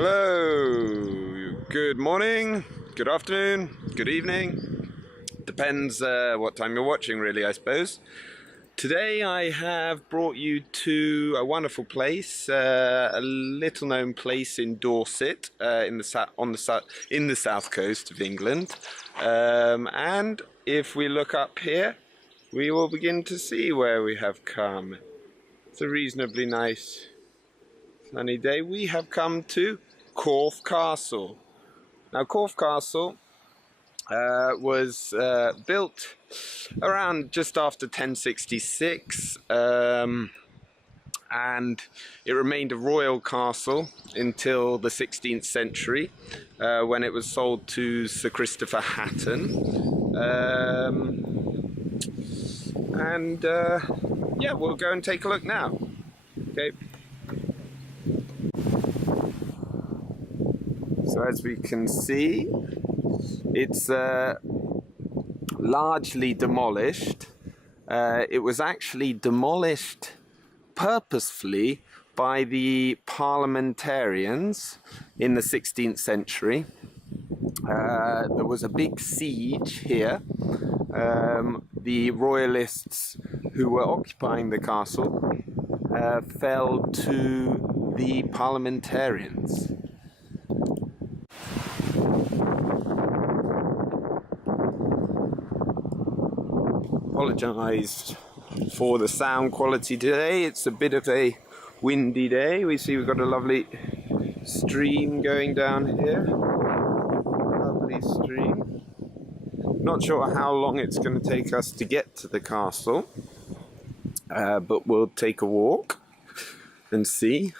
Hello, good morning, good afternoon, good evening. Depends what time you're watching, really, I suppose. Today I have brought you to a wonderful place, a little known place in Dorset, in the south coast of England. And if we look up here, we will begin to see where we have come. It's a reasonably nice sunny day. We have come to Corfe Castle. Now, Corfe Castle was built around just after 1066, and it remained a royal castle until the 16th century, when it was sold to Sir Christopher Hatton. Yeah, we'll go and take a look now. Okay. So as we can see, it's largely demolished. It was actually demolished purposefully by the parliamentarians in the 16th century. There was a big siege here. The royalists who were occupying the castle fell to the parliamentarians. Apologise for the sound quality today. It's a bit of a windy day. We see we've got a lovely stream going down here. Lovely stream. Not sure how long it's going to take us to get to the castle, but we'll take a walk and see.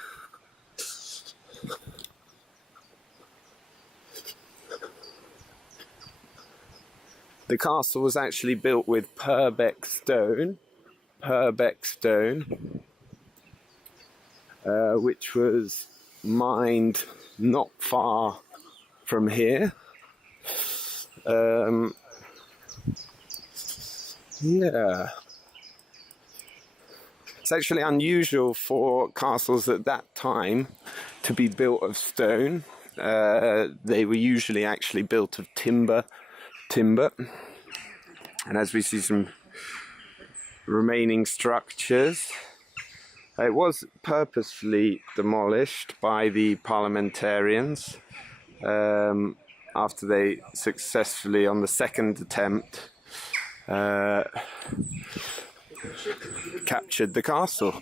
The castle was actually built with Purbeck stone, which was mined not far from here. Yeah. It's actually unusual for castles at that time to be built of stone. They were usually actually built of timber. And as we see some remaining structures, it was purposefully demolished by the parliamentarians after they successfully, on the second attempt, captured the castle.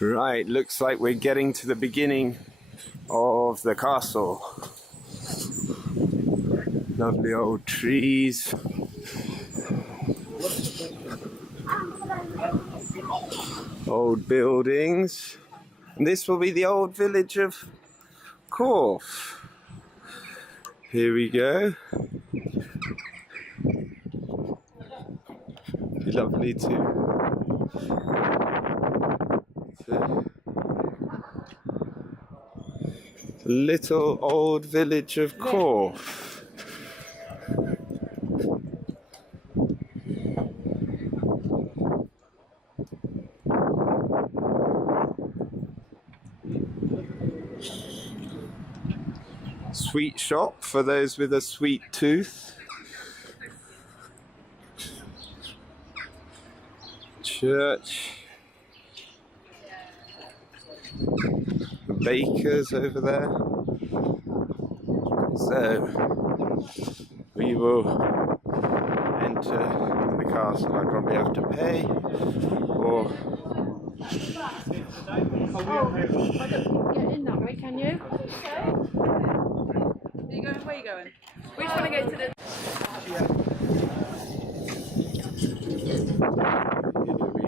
Right, looks like we're getting to the beginning of the castle. Lovely old trees. Old buildings. And this will be the old village of Corfe. Here we go. Be lovely to little old village of Corfe. Sweet shop for those with a sweet tooth. Church. The bakers over there. So we will enter the castle. I probably have to pay, or I don't get in that way, can you? Are you going? Where are you going? We just want to go to the...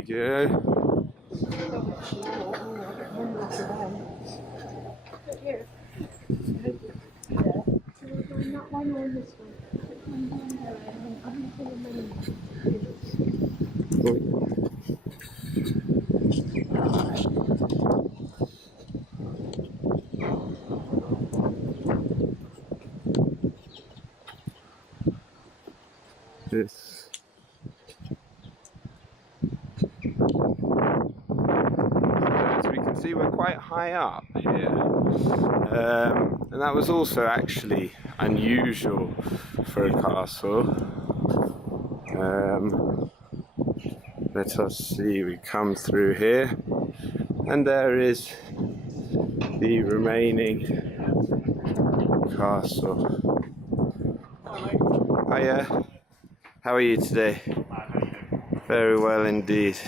Here we go. this. As we can see, we're quite high up here, and that was also actually unusual for a castle. Let us see, we come through here, and there is the remaining castle. Hiya, how are you today? Very well indeed.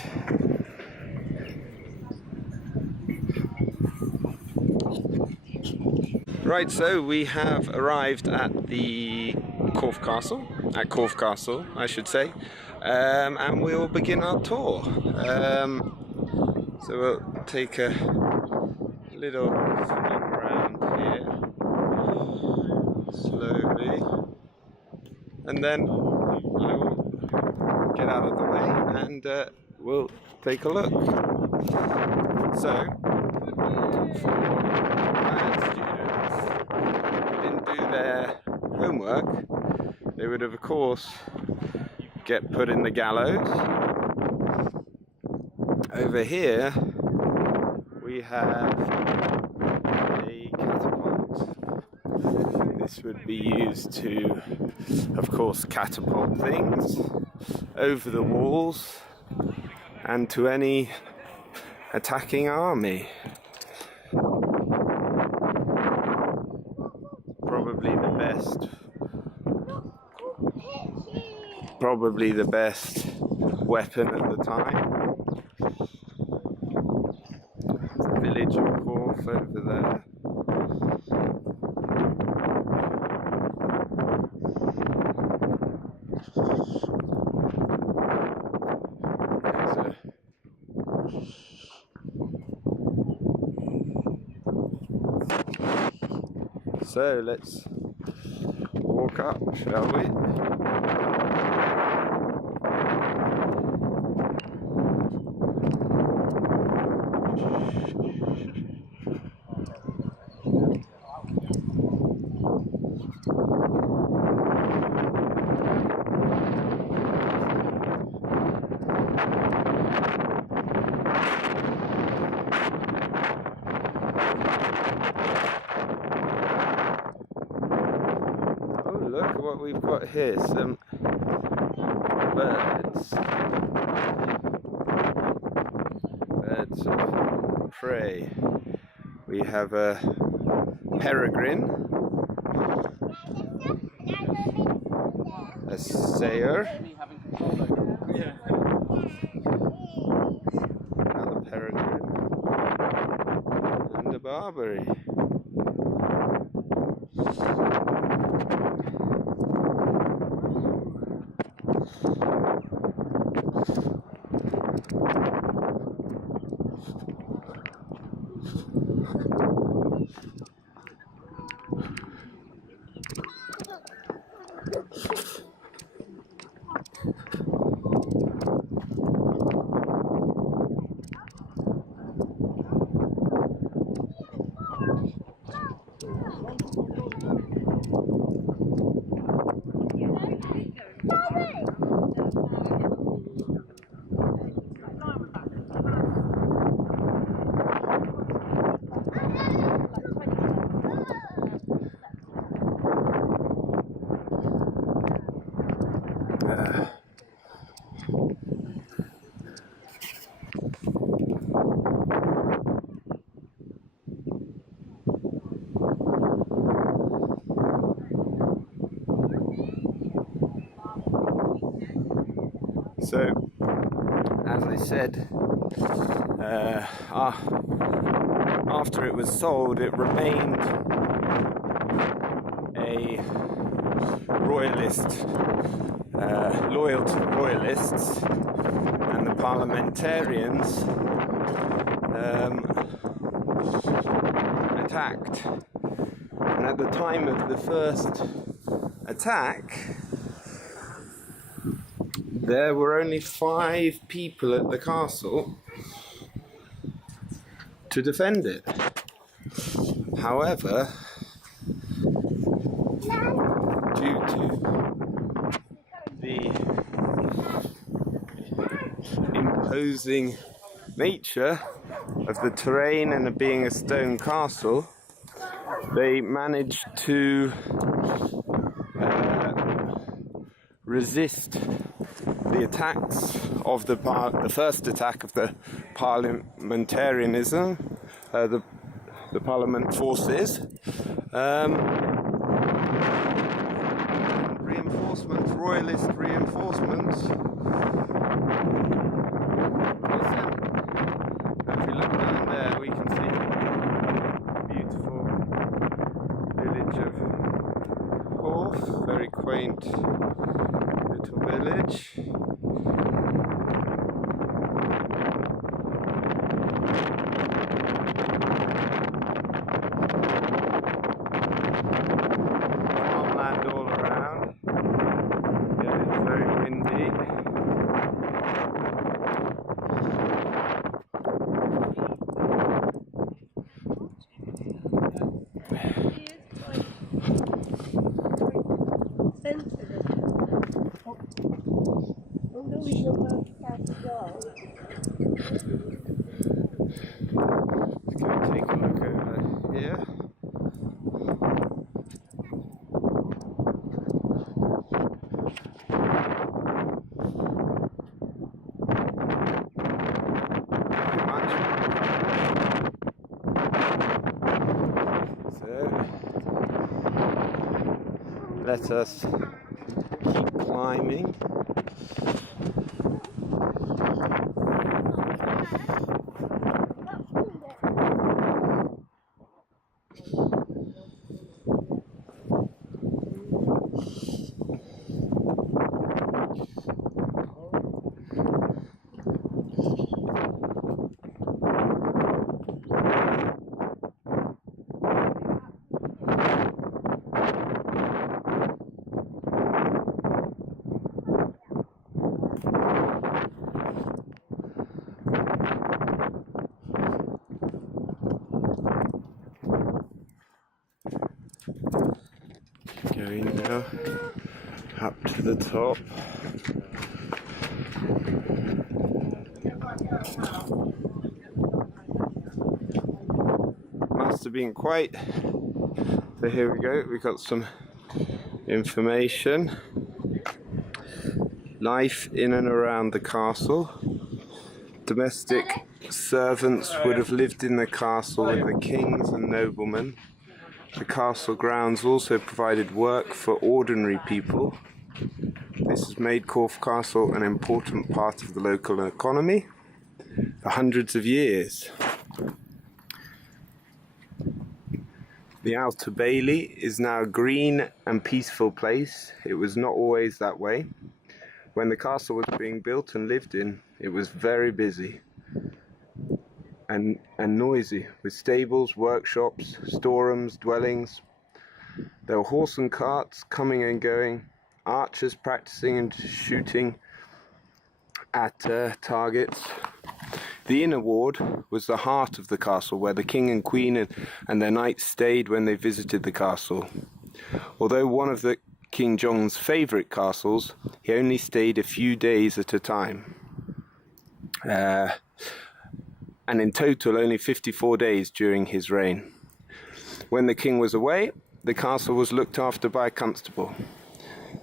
Right, so we have arrived at the Corfe Castle, I should say, and we'll begin our tour. So we'll take a little swing around here, slowly, and then I will get out of the way and we'll take a look. So, for bad students who didn't do their homework, they would of course get put in the gallows. Over here we have a catapult. This would be used to, of course, catapult things over the walls and to any attacking army. Probably the best weapon at the time. The village of Corfe over there. So let's walk up, shall we? Look at what we've got here, some birds of prey. We have a peregrine, a sayer, another peregrine, and a barbary. So, as I said, after it was sold, it remained a royalist, loyal to the royalists, and the parliamentarians attacked. And at the time of the first attack, there were only 5 people at the castle to defend it. However, due to the imposing nature of the terrain and of being a stone castle, they managed to resist the attacks of the first attack of the parliamentarianism, the parliament forces. Reinforcements, royalist reinforcements. If we look down there, we can see the beautiful village of Corfe, very quaint little village. Farmland all around. Yeah, it's very windy. Let's go take a look over here. So let us keep climbing. Going now up to the top. Must have been quite. So here we go, we've got some information. Life in and around the castle. Domestic servants would have lived in the castle with the kings and noblemen. The castle grounds also provided work for ordinary people. This has made Corfe Castle an important part of the local economy for hundreds of years. The Outer Bailey is now a green and peaceful place. It was not always that way. When the castle was being built and lived in, it was very busy and noisy, with stables, workshops, storerooms, dwellings. There were horse and carts coming and going, archers practicing and shooting at targets. The inner ward was the heart of the castle, where the king and queen and their knights stayed when they visited the castle. Although one of the King Jong's favourite castles, he only stayed a few days at a time. And in total only 54 days during his reign. When the king was away, the castle was looked after by a constable.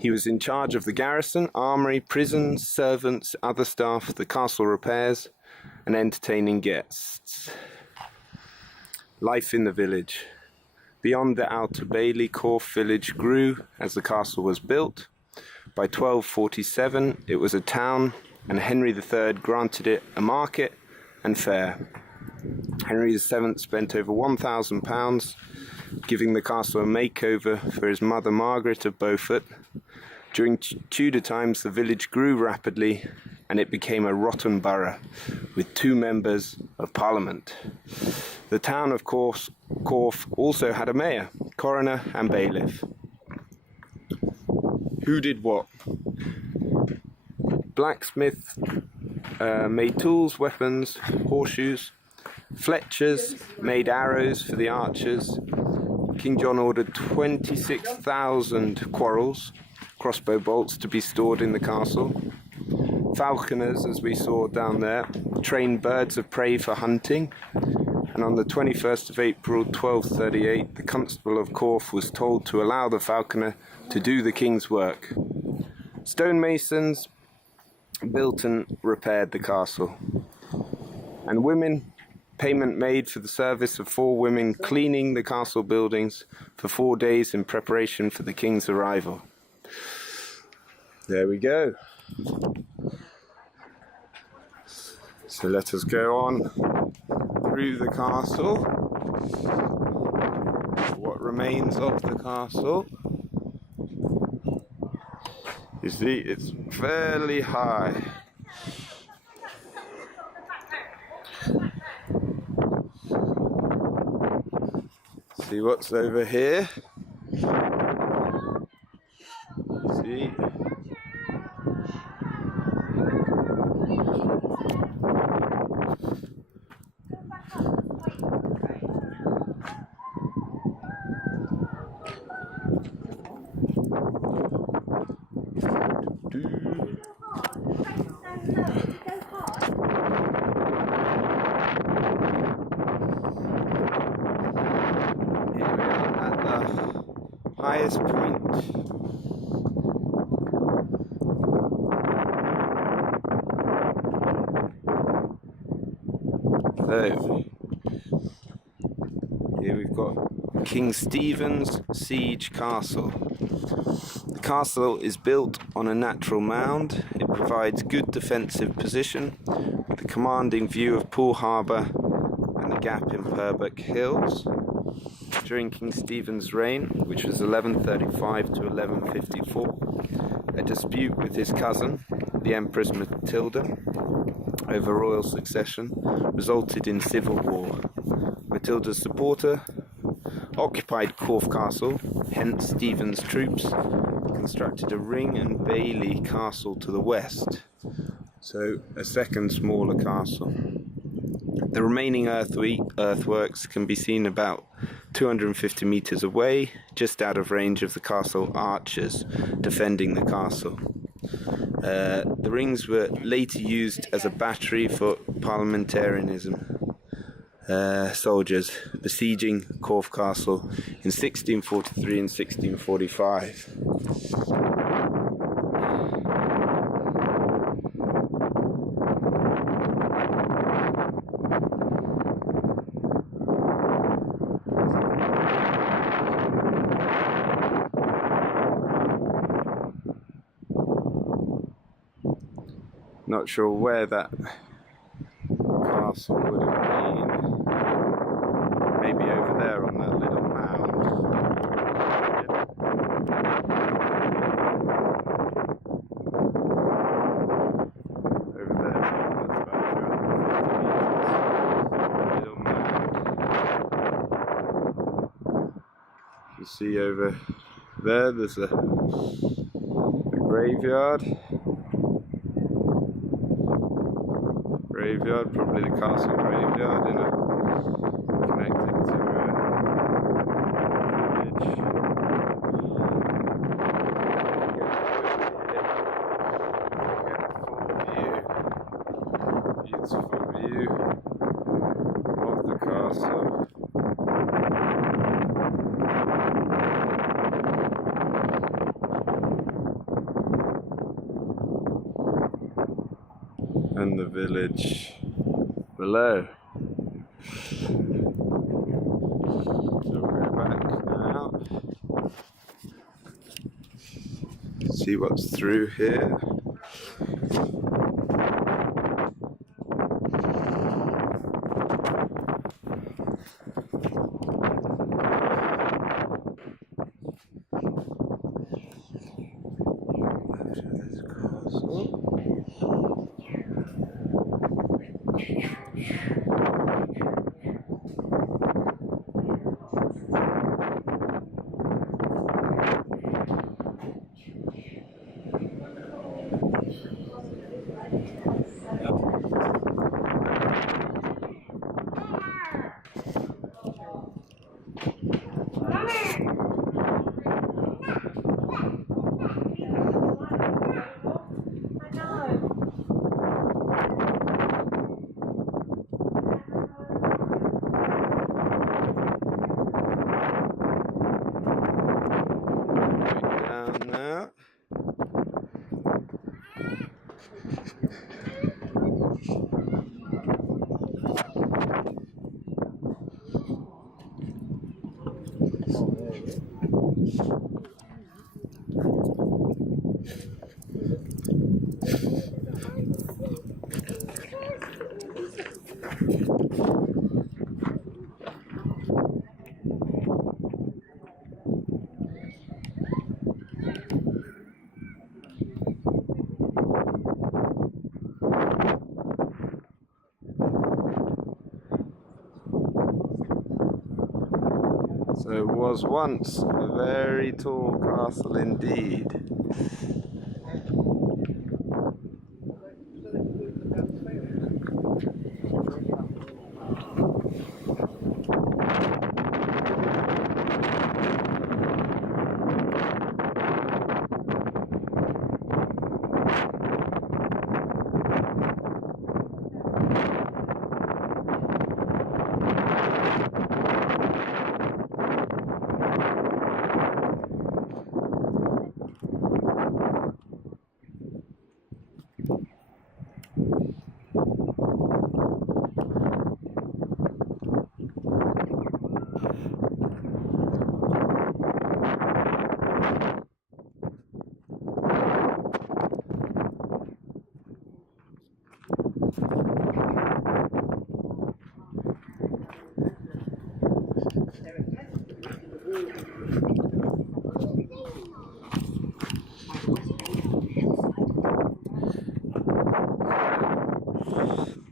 He was in charge of the garrison, armoury, prisons, servants, other staff, the castle repairs, and entertaining guests. Life in the village. Beyond the Outer Bailey, Corfe village grew as the castle was built. By 1247, it was a town, and Henry III granted it a market and fair. Henry VII spent over £1,000 giving the castle a makeover for his mother Margaret of Beaufort. During Tudor times, the village grew rapidly and it became a rotten borough with 2 members of parliament. The town of Corfe also had a mayor, coroner and bailiff. Who did what? Blacksmith made tools, weapons, horseshoes. Fletchers made arrows for the archers. King John ordered 26,000 quarrels, crossbow bolts, to be stored in the castle. falconers, as we saw down there, train birds of prey for hunting. And on the 21st of April 1238, the Constable of Corfe was told to allow the falconer to do the king's work. Stonemasons built and repaired the castle. And women, payment made for the service of 4 women cleaning the castle buildings for 4 days in preparation for the king's arrival. There we go. So let us go on through the castle. What remains of the castle. You see, it's fairly high. See what's over here. See. Highest point. So here we've got King Stephen's Siege Castle. The castle is built on a natural mound. It provides good defensive position with a commanding view of Poole Harbour and the gap in Purbeck Hills. During King Stephen's reign, which was 1135 to 1154, a dispute with his cousin, the Empress Matilda, over royal succession resulted in civil war. Matilda's supporter occupied Corfe Castle, hence Stephen's troops constructed a ring and bailey castle to the west, so a second smaller castle. The remaining earthworks can be seen about 250 metres away, just out of range of the castle archers defending the castle. The rings were later used as a battery for parliamentarianism soldiers besieging Corfe Castle in 1643 and 1645. Not sure where that castle would have been. Maybe over there on that little mound. Over there, that's about 250 meters. Little mound. You see over there, there's a graveyard. Graveyard, probably the castle graveyard, connected to a village. Beautiful view of the castle. And the village below. So we'll go back now. See what's through here. After this castle. So it was once a very tall castle indeed.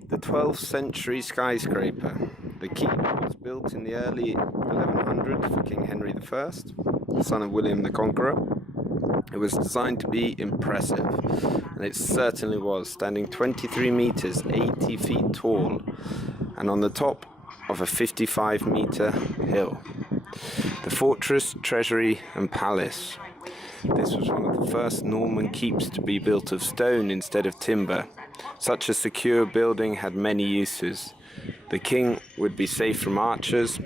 The 12th century skyscraper. The keep was built in the early 1100s for King Henry I, the son of William the Conqueror. It was designed to be impressive, and it certainly was, standing 23 meters, 80 feet tall, and on the top of a 55-meter hill. The fortress, treasury, and palace. This was one of the first Norman keeps to be built of stone instead of timber. Such a secure building had many uses. The king would be safe from archers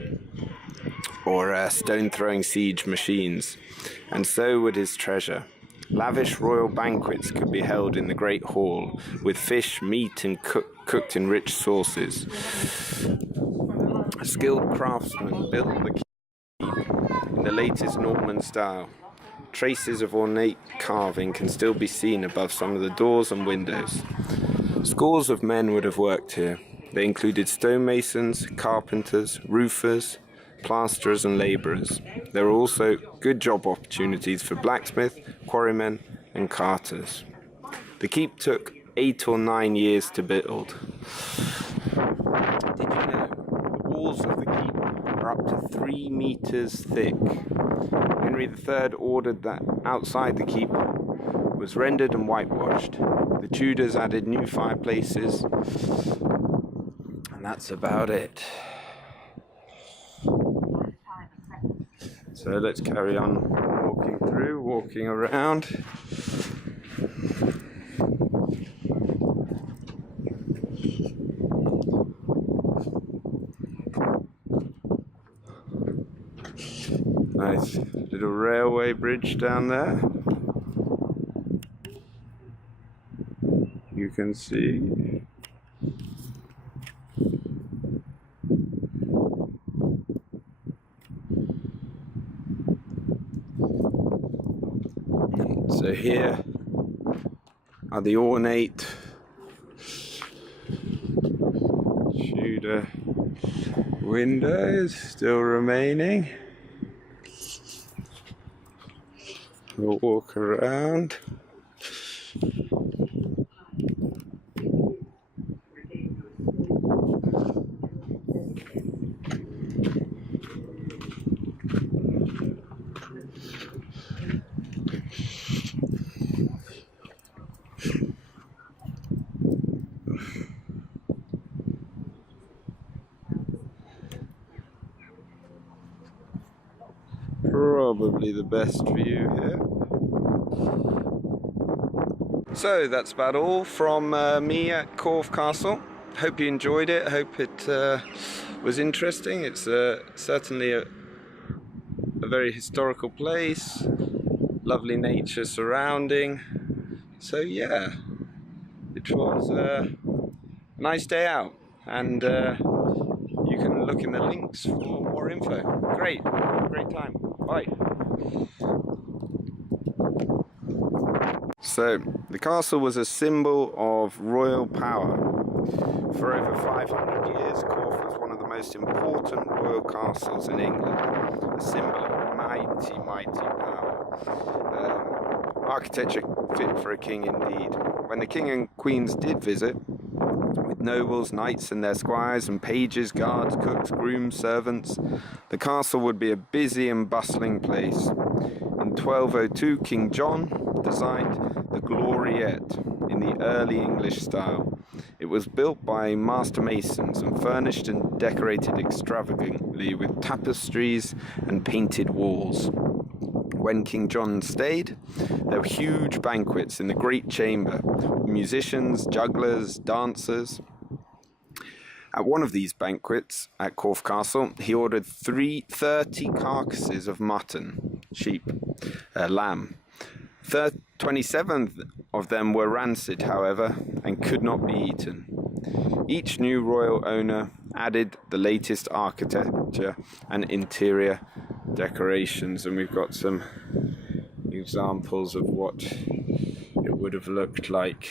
or stone-throwing siege machines, and so would his treasure. Lavish royal banquets could be held in the great hall, with fish, meat, and cooked in rich sauces. Skilled craftsmen built the keep in the latest Norman style. Traces of ornate carving can still be seen above some of the doors and windows. Scores of men would have worked here. They included stonemasons, carpenters, roofers, plasterers and labourers. There were also good job opportunities for blacksmith, quarrymen and carters. The keep took 8 or 9 years to build. Did you know the walls of the keep are up to 3 meters thick? Henry III ordered that outside the keep was rendered and whitewashed. The Tudors added new fireplaces, and that's about it. So let's carry on walking around. Nice little railway bridge down there. You can see. So here are the ornate Tudor windows still remaining. We'll walk around. Probably the best view here. So that's about all from me at Corfe Castle. Hope you enjoyed it. Hope it was interesting. It's certainly a very historical place. Lovely nature surrounding. So yeah, it was a nice day out, and you can look in the links for more info. Great time. Bye. So, the castle was a symbol of royal power. For over 500 years, Corfe was one of the most important royal castles in England, a symbol of mighty power. Architecture fit for a king indeed. When the king and queens did visit, with nobles, knights and their squires, and pages, guards, cooks, grooms, servants. The castle would be a busy and bustling place. In 1202, King John designed the Gloriette in the early English style. It was built by master masons and furnished and decorated extravagantly with tapestries and painted walls. When King John stayed, there were huge banquets in the great chamber, musicians, jugglers, dancers. At one of these banquets at Corfe Castle, he ordered 30 carcasses of mutton, sheep, lamb. 27 of them were rancid, however, and could not be eaten. Each new royal owner added the latest architecture and interior decorations, and we've got some examples of what it would have looked like.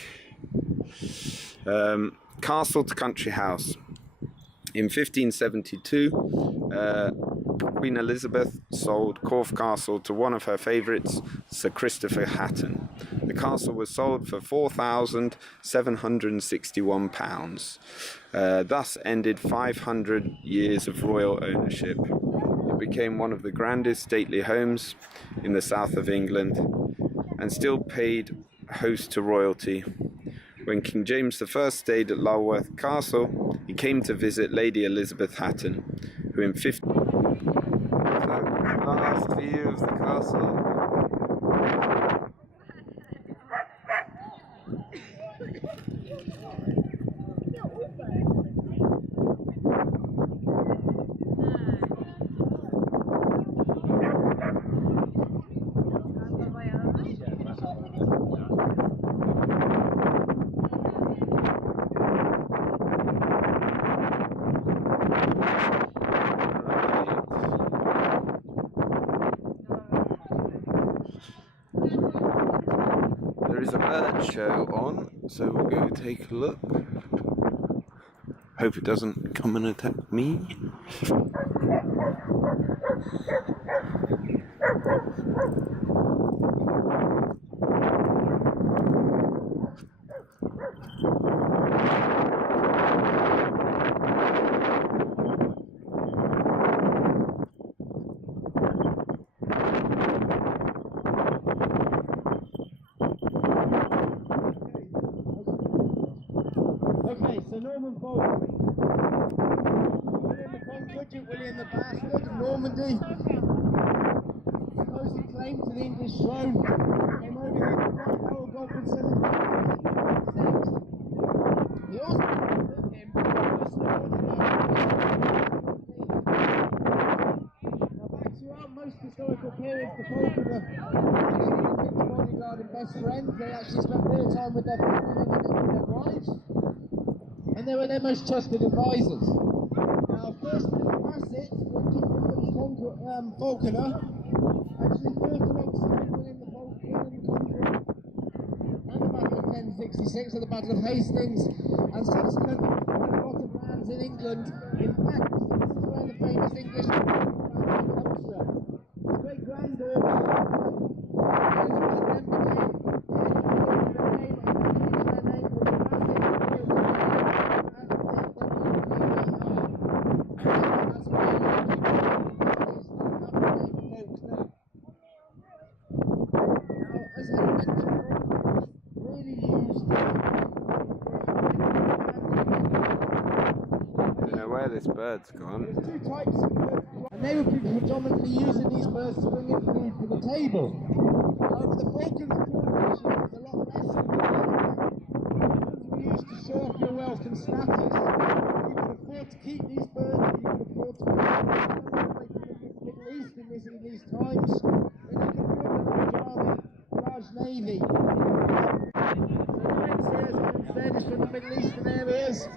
Castle to country house. In 1572, Queen Elizabeth sold Corfe Castle to one of her favourites, Sir Christopher Hatton. The castle was sold for £4,761. Thus ended 500 years of royal ownership. It became one of the grandest stately homes in the south of England and still paid host to royalty. When King James I stayed at Lulworth Castle, he came to visit Lady Elizabeth Hatton, who in 15... So, last view of the castle. There is a bird show on, so we'll go take a look. Hope it doesn't come and attack me. Okay, so Norman Falconry. William the Conqueror, William the Bastard, Normandy. Supposed claim to the English throne. Came over here to fight Harold Godwinson in 1506. He also with him now back to our most historical periods, the Falconer actually the king's bodyguard and best friend. They actually spent more time with their family than they did with their wives. And they were their most trusted advisors. Now, first Bassett, King William's Falconer, actually fought alongside William the Conqueror and the Battle of 1066 at the Battle of Hastings, and subsequently fought a lot of lands in England. In fact, this is where the famous English comes from. His great granddaughter, Elizabeth, then became Where this bird's gone. There's two types of birds, and they would be predominantly using these birds to bring in food for the table. However, the falcon's coronation was a lot less than the were used to show off your wealth and status. You could afford to keep these birds, you could afford to feed them away from the Middle East in these times, and you could build a large army, a large navy. So the prince here, as I said, is from the Middle Eastern areas.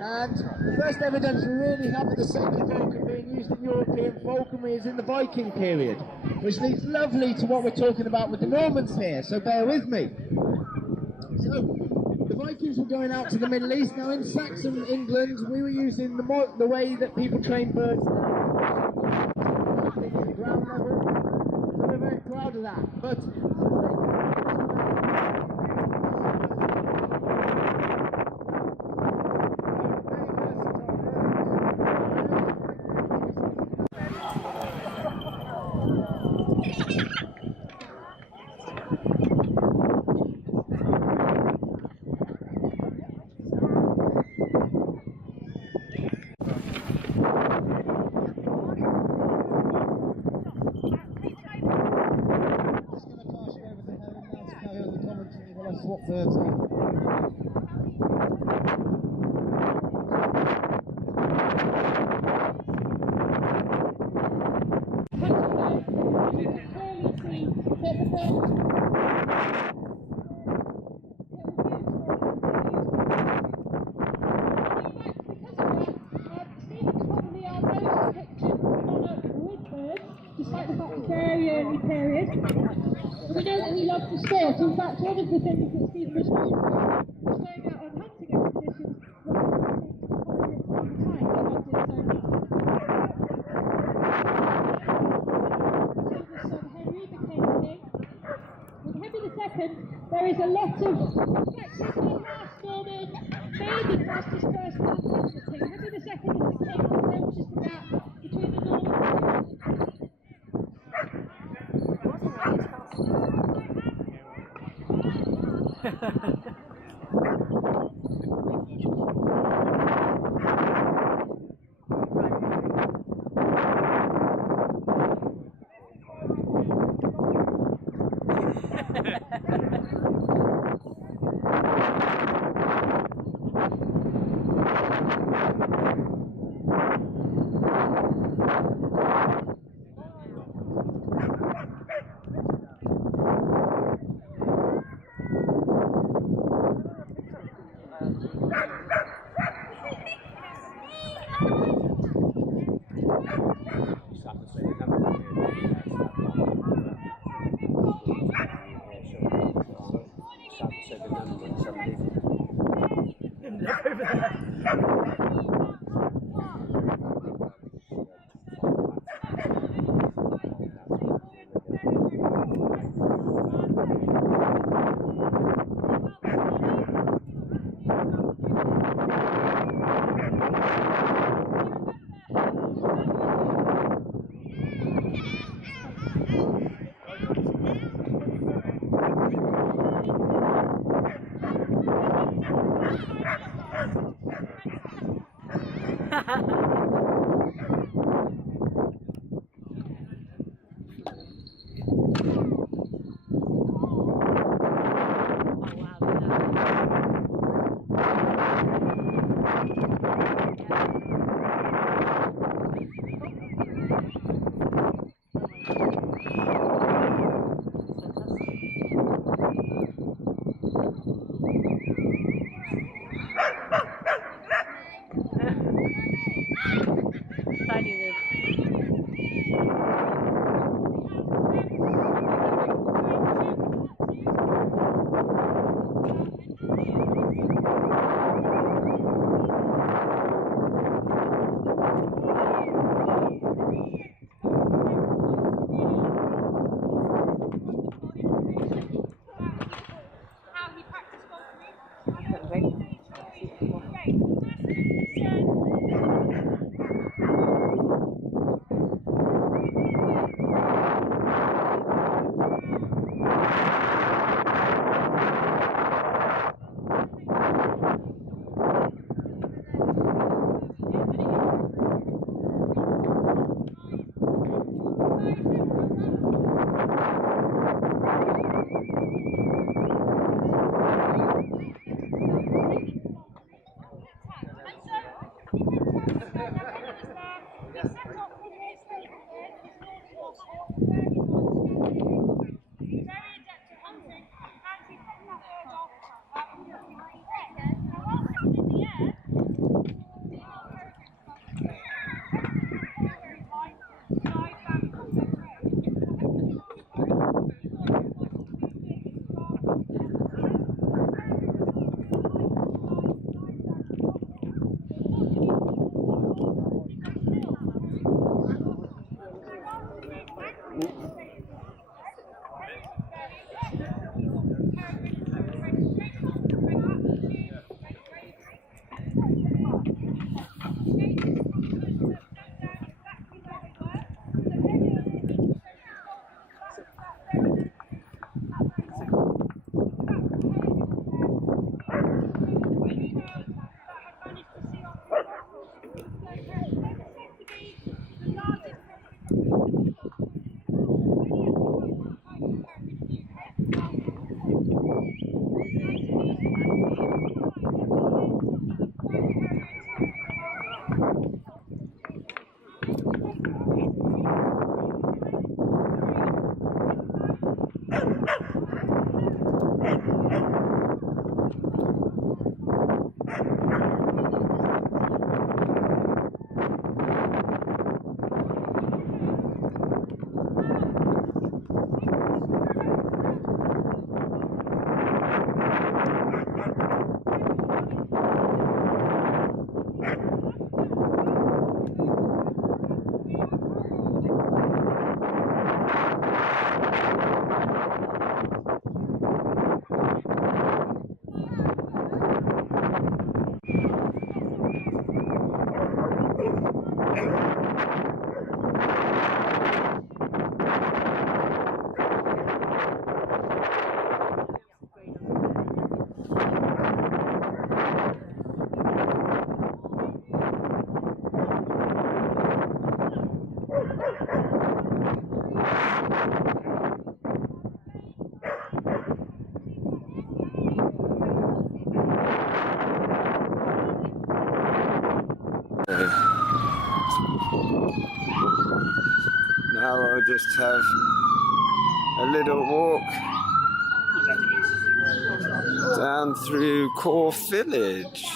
And the first evidence we really have of the sacred falcon being used in European falconry is in the Viking period, which leads lovely to what we're talking about with the Normans here, so bear with me. So, the Vikings were going out to the Middle East. Now in Saxon England, we were using the way that people train birds now, at the ground level, so we're very proud of that. But third time. Just like the fact very early period. We know that he loved the sport. In fact, one of the things that Stephen was known for was going out on hunting expeditions all the time. He loved it so much. His son Henry became king. With Henry II, there is a lot of last Norman, maybe past his first king. Henry II is the king that approaches the gap between the Norman just have a little walk down through Corfe village.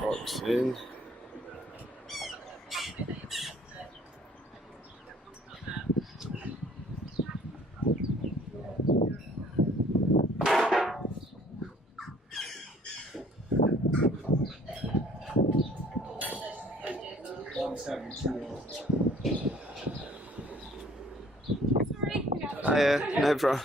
Fox in. Hiya, no problem.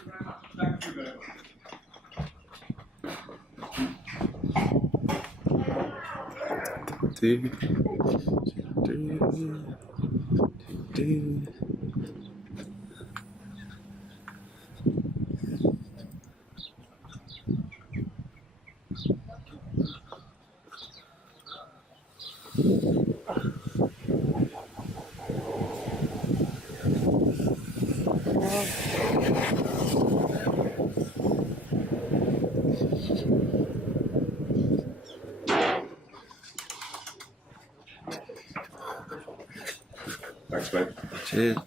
Thanks, mate. Cheers.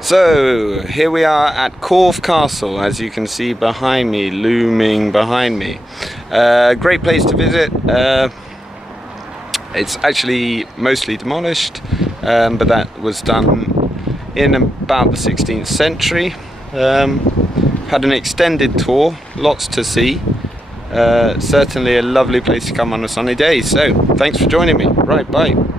So here we are at Corfe Castle, as you can see behind me, looming behind me. Great place to visit. It's actually mostly demolished, but that was done in about the 16th century. Had an extended tour, lots to see. Certainly a lovely place to come on a sunny day. So thanks for joining me. Right, bye.